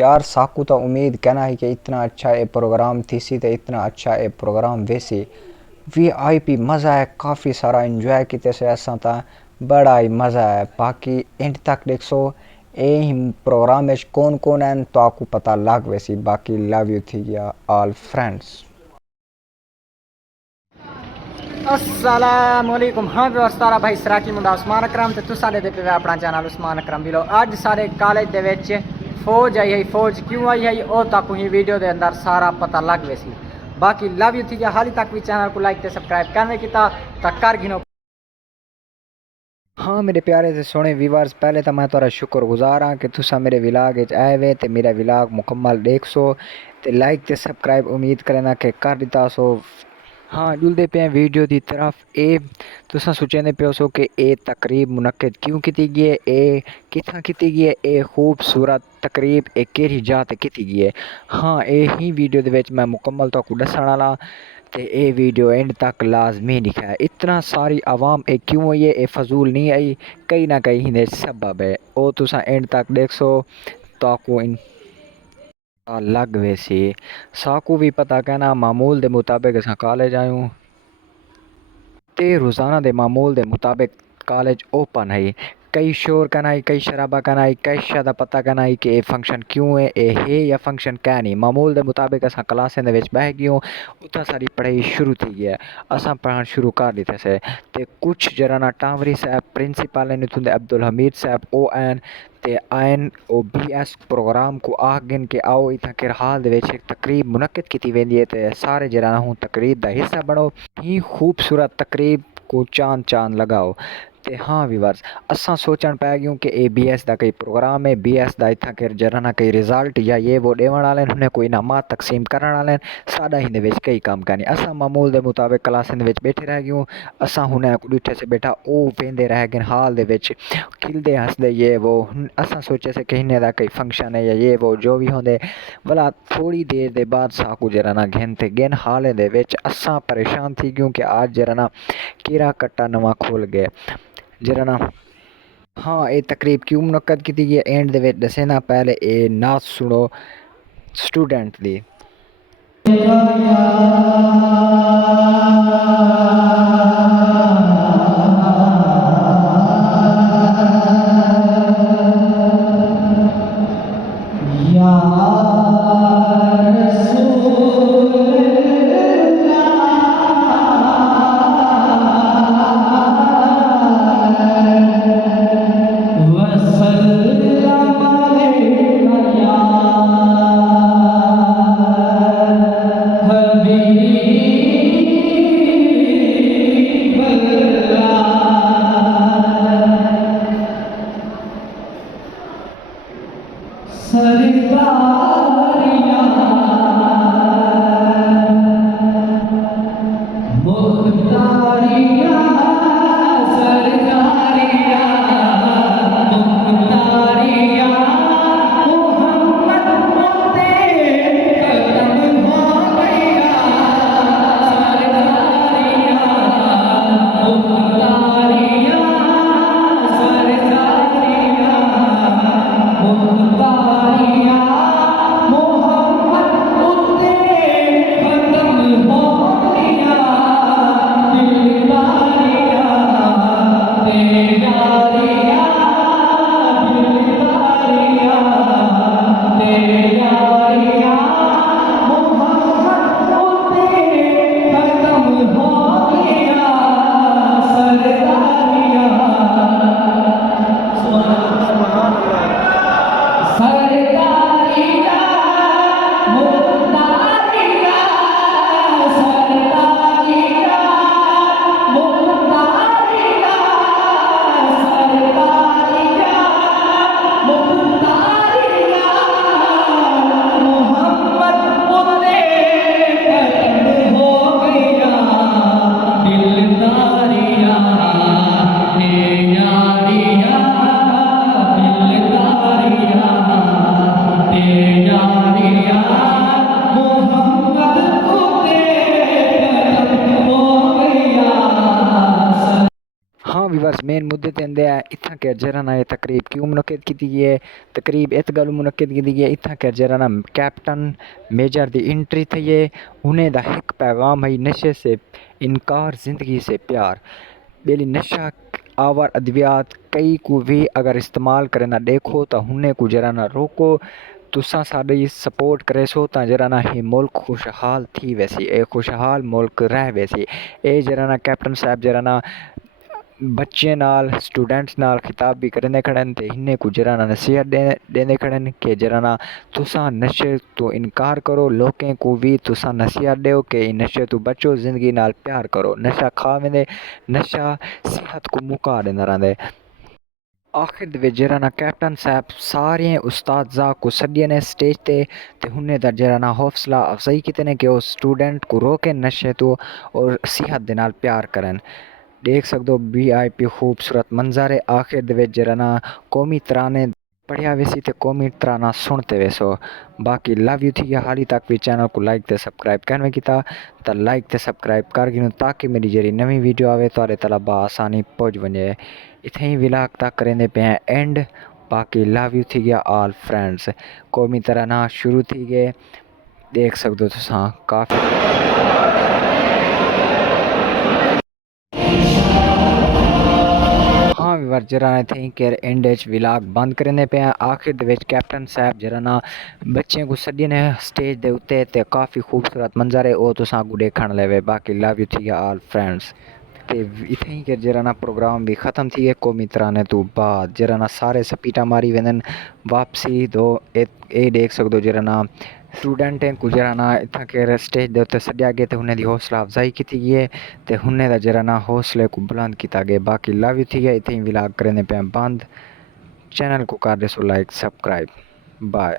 यार साकू तो उम्मीद कहना है कि इतना अच्छा ये प्रोग्राम थी सी तो इतना अच्छा ये प्रोग्राम वैसे वीआईपी मज़ा है काफ़ी सारा इंजॉय किते से असा था बड़ा ही मज़ा है बाकी एंड तक देखो ये प्रोग्राम में कौन कौन है तो आपको पता लग वैसी बाकी लव यू थी या ऑल फ्रेंड्स। अस्सलामुअलैकुम। हाँ व्यवस्था भाई सराकी मुंडा उस्मान अकरम तो तुसा दे पे अपना चैनल उस्मान अकरम बिलो अज सारे कॉलेज दे विच फौज आई है। फौज क्यों आई है वो तक ही वीडियो के अंदर सारा पता लग वैसी। बाकी लव यू थी हाली तक भी चैनल को लाइक ते सब्सक्राइब करने किया तो कर गिनो। हाँ मेरे प्यारे से सोने व्यूवर्स पहले तो मैं थोड़ा शुक्रगुजार हाँ कि तुसा मेरे विलाग आए हुए तो मेरा विलाग मुकम्मल देख सो तो लाइक ते सब्सक्राइब उम्मीद करना कि कर दिता सो। हाँ जुलते पे वीडियो की तरफ ए तुसा सोचते पे सो कि ए तकरीब मुनक्कद क्यों की गई है ए कितना की गई है ए खूबसूरत तकरीब ए केरी जात की गई है। हाँ यही वीडियो के मैं मुकम्मल तो दसन वाला तो ये वीडियो एंड तक लाजमी दिखा है। इतना सारी आवाम ए क्यों हुई है ए फजूल नहीं आई कहीं ना कहीं हिंदे सबब है वो तुसा एंड तक देख सो तो इन लग वैसे साकू भी पता कहना मामूल के मुताबिक अस कॉलेज आयूँ ते रोज़ाना के मामूल के मुताबिक कॉलेज ओपन है। कई शोर कनाई कई शराबा कनाई कई शादा पता कनाई कि ये फंक्शन क्यों है या फंक्शन क्या नहीं मामूल के मुताबिक अस क्लासें बह गयूँ उतना सारी पढ़ाई शुरू थी गई है असा पढ़ना शुरू कर दिते से ते कुछ जरा टावरी साहब प्रिंसीपल ने तुंदे अब्दुल हमीद साहब ओ एन ते आयन ओ बी एस प्रोग्राम को आखन के आओ इतना किरहाल एक तकरीब मुनक्कद की वेंदी है ते सारे जरा हूँ तकरीब का हिस्सा बनो ही खूबसूरत तकरीब को चांद चांद लगाओ। ते हाँ व्यूवर्स असा सोचन पै गयूँ कि ए बी एस का कई प्रोग्राम है बी एस का इतना कि जरा ना कई रिजल्ट या ये वो देवन वाले उन्हें कोई इनामात तकसीम करने वाले साडा ही कई काम करनी असा मामूल के मुताबिक क्लासें बैठे रह गयूँ असा हुने डिठे से बैठा वो वेंदे रह गए हाल दे खिलते हंसते ये वो असा सोचे से कि इन्हें कई फंक्शन है या ये वो जो भी होंगे भला थोड़ी देर के बाद साकू जरा ना घिनते गिन हाल दे असा परेशान थी क्योंकि आज जरा ना कीड़ा कट्टा नवा खोल गए जरा ना। हाँ ये तकरीब क्यों मुनक्कद की गई एंड दे दसे ना पहले ये नाच सुनो स्टूडेंट दी। मेन मुद्दे ते आंदे इत्थां के जरा ना ये तकरीब क्यों मुनक्किद की गई है। तकरीब इस गल्ल मुनक्किद की गई है इत्थां के जरा ना कैप्टन मेजर दी एंट्री थी है। उन्हें दा एक पैगाम है नशे से इनकार ज़िंदगी से प्यार। बेली नशा आवर अद्वियात कई को भी अगर इस्तेमाल करें ना देखो तो हुन्ने को जरा ना रोको। तुसा साडी सपोर्ट करे सो तां जरा ना ही मुल्क खुशहाल थी वैसी ए खुशहाल मुल्क रह वैसी। ए जरा ना कैप्टन साहब जरा ना बच्चे नाल स्टूडेंट्स नाल खिताब भी करने खड़न ते इन्ने को जरा ना नसीहत देने खड़न के जरा ना तुसा नशे तो इनकार करो। लोकें को भी तुसा नसीहत दो कि नशे तो बचो ज़िंदगी नाल प्यार करो। नशा खा वेंदे नशा सेहत को मुका देंदा रहिंदे। आखिर दे विच जरा ना कैप्टन साहब सारे उस्तादा को सदिए ने स्टेज ते हुन्ने दा जरा ना हौसला अफजाई कीते ने कि वो स्टूडेंट को रोके नशे तो और सेहत दे नाल प्यार करन। देख सकते हो VIP खूबसूरत मंजर है। आखिर दे विच जरा ना कौमी तराने पढ़िया वैसी ते कौमी तराना सुनते वैसो। बाकी लव यू थी गया हाली तक भी चैनल को लाइक ते सब्सक्राइब करने कीता तो लाइक ते सब्सक्राइब कर गिनो ताकि मेरी जेरी नवी वीडियो आवे तो तला आसानी पहुंच वने। इथे ही विलाग तक करेंदे पे एंड। बाकी लव यू थी गया ऑल फ्रेंड्स। कौमी तराना शुरू थी गए देख सकते हो तुसां काफ़ी हाँ व्यूअर जरा ना थे कि एंड विलाग बंद करने पे आखिर दे विच कैप्टन साहब जरा ना बच्चे को सदिए ने स्टेज दे उत्ते ते काफ़ी खूबसूरत मंजर है वो तुसां को देखण लेवे। बाकी लव यू थी गया ऑल फ्रेंड्स। ते इथे ही के जरा ना प्रोग्राम भी ख़त्म थी गए कौमी तराने तो बाद जरा ना सारे सपीटा मारी वेंदन वापसी दो ए देख सकते हो जरा ना स्टूडेंटें को जरा ना इत्थां के स्टेज दे उत्ते सद्या गया ते हुन्ने दी हौसला अफजाई की गई ते हुन्ने दा जरा ना हौसले को बुलंद किया गया। बाकी लव यू थी गया इत्थे ही विलाग करने पे बंद। चैनल को कर दे सो लाइक सब्सक्राइब बाय।